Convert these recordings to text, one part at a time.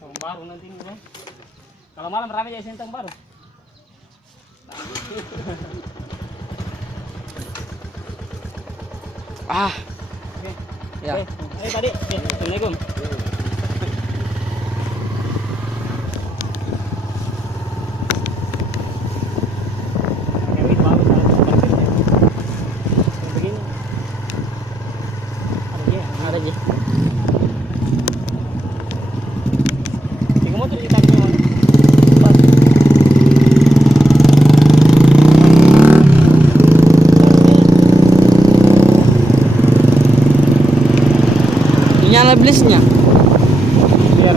Tahun baru nanti ini bang. Kalau malam ramai jadi tahun baru. Ah, Oke. ya. Oke. Ayo tadi. Oke. Assalamualaikum. Ya, ini bagus, ada parkirnya. Begini. Ada je. Tiga motor di tadi mana? Nyala blisnya. Biar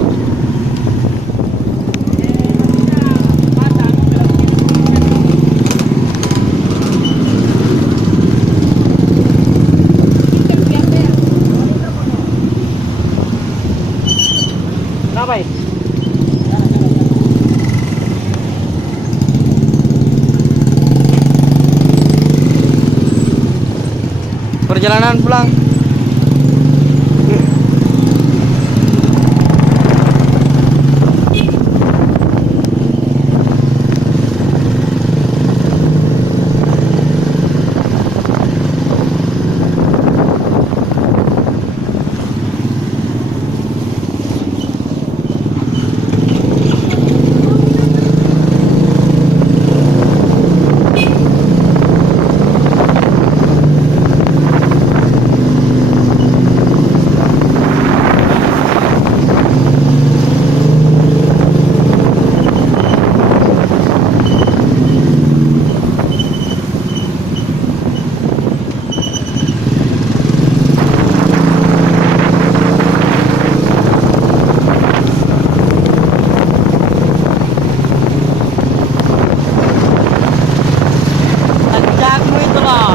kenapa ya? Perjalanan pulang. Ajakmu itu loh.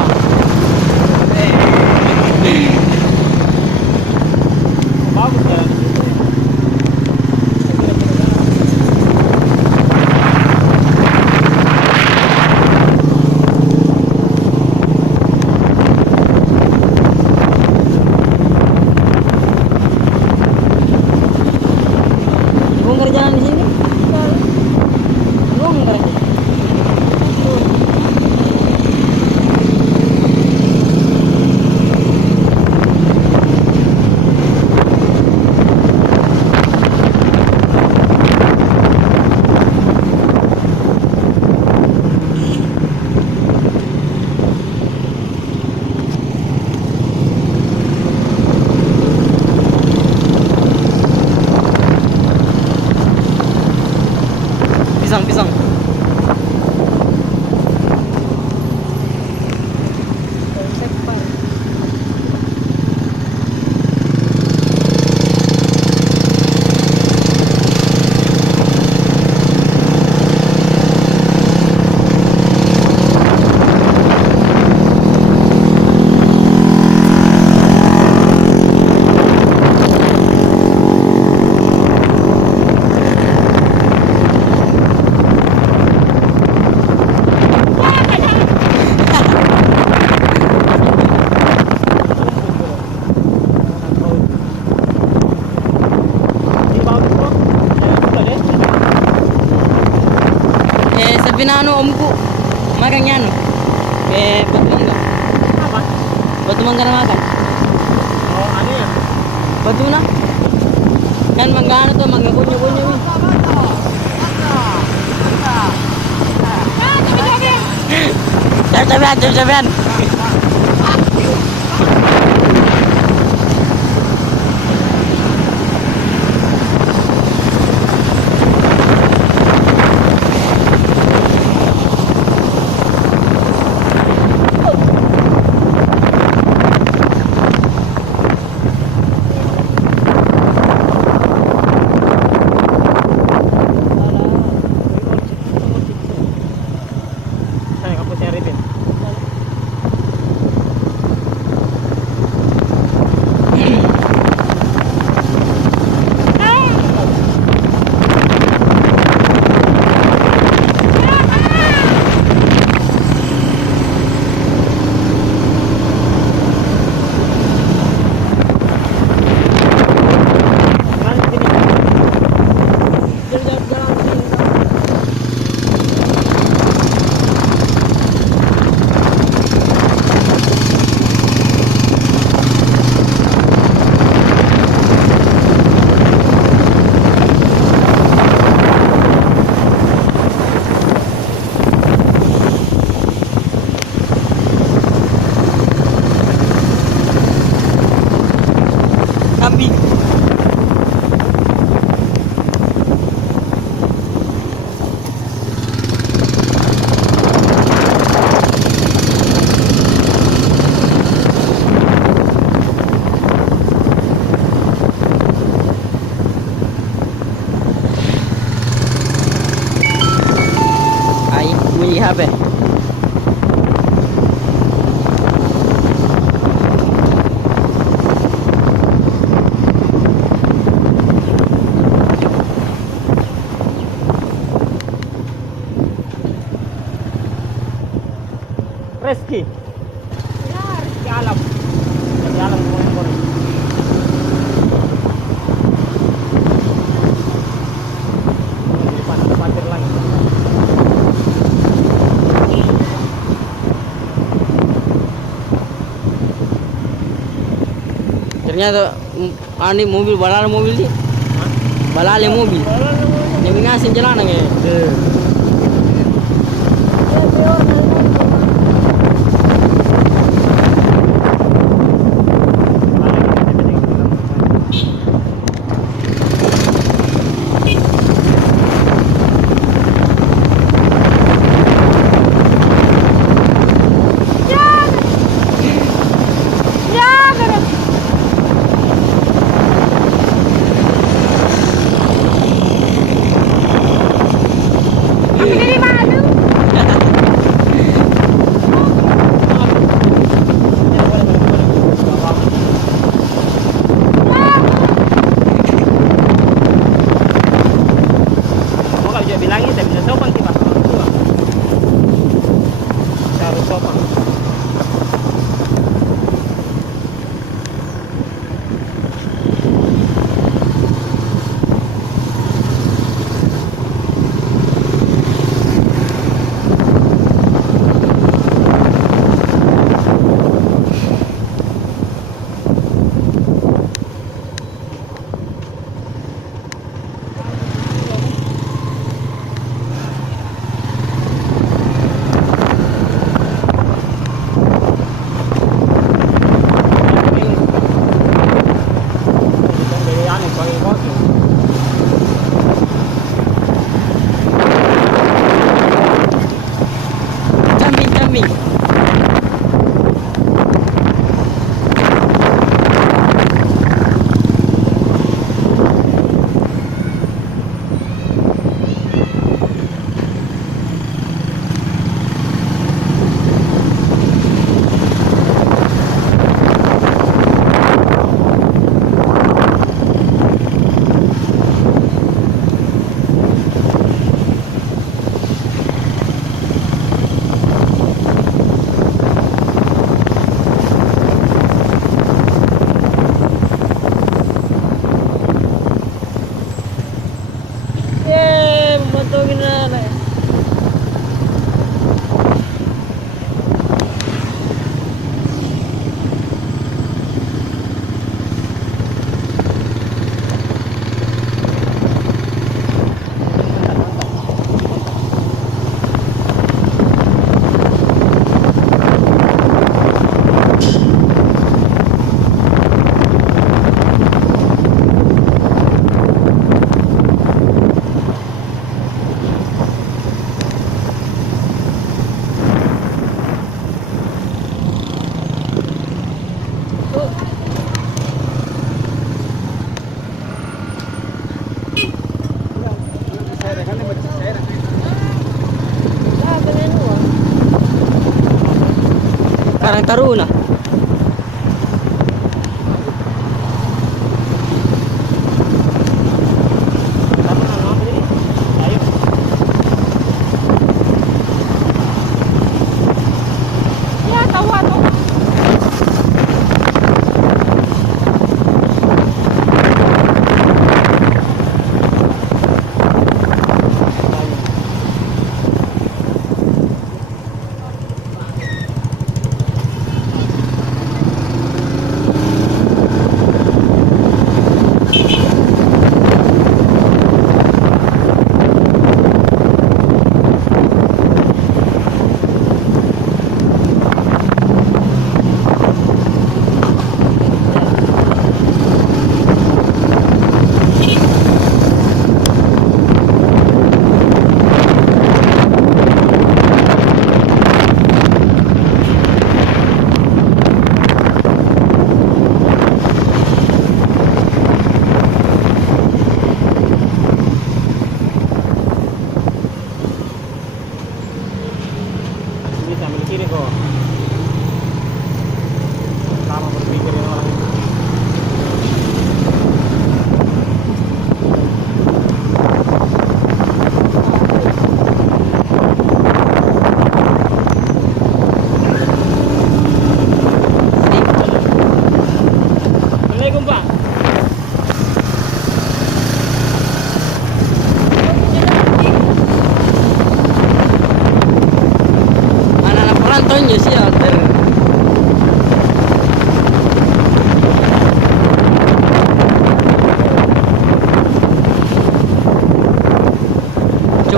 Bagus jalan di situ. Bongkar jalan di sini. Bongkar aja. Pisang. Ini bagus bro. Jalan sudah deh. Sabi na omku. Makan anu. Batu mangga. Apa? Batu mangga na makan. Oh, anu ya. Batu na. Kan mangga anu tuh mangga kunyo-kunyo nih. Coba-cobaan. Saya kapus Arifin. di HP. Reski. Ya, Reski Alam. Reski Alam goreng-goreng. Pasir lagi. Ternyata ani mobil balal mobil ni. Balal mobil. Dia mengasih jalan nge. Bilangin saya bisa sopan sih Pak. Saya harus sopan. Karang Taruna. Ya, tahu atau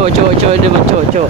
cowok dia mah cowok.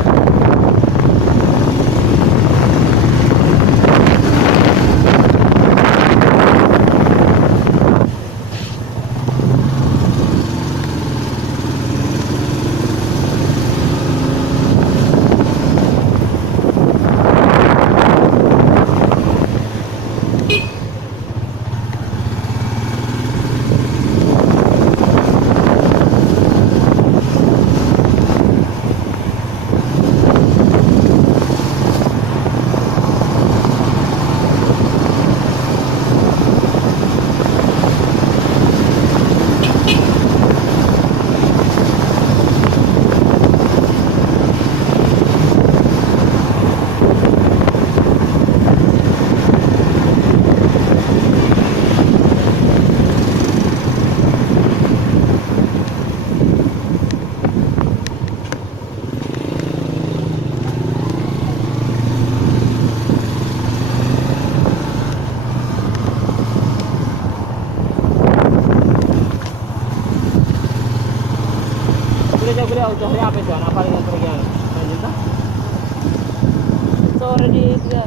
Kuliah udah apa itu? Apa yang pergi lanjut? Sore di dia.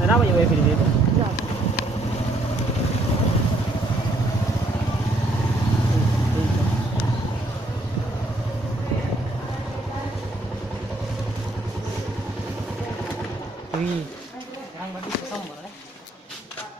Kenapa ya wifi di situ? Wih,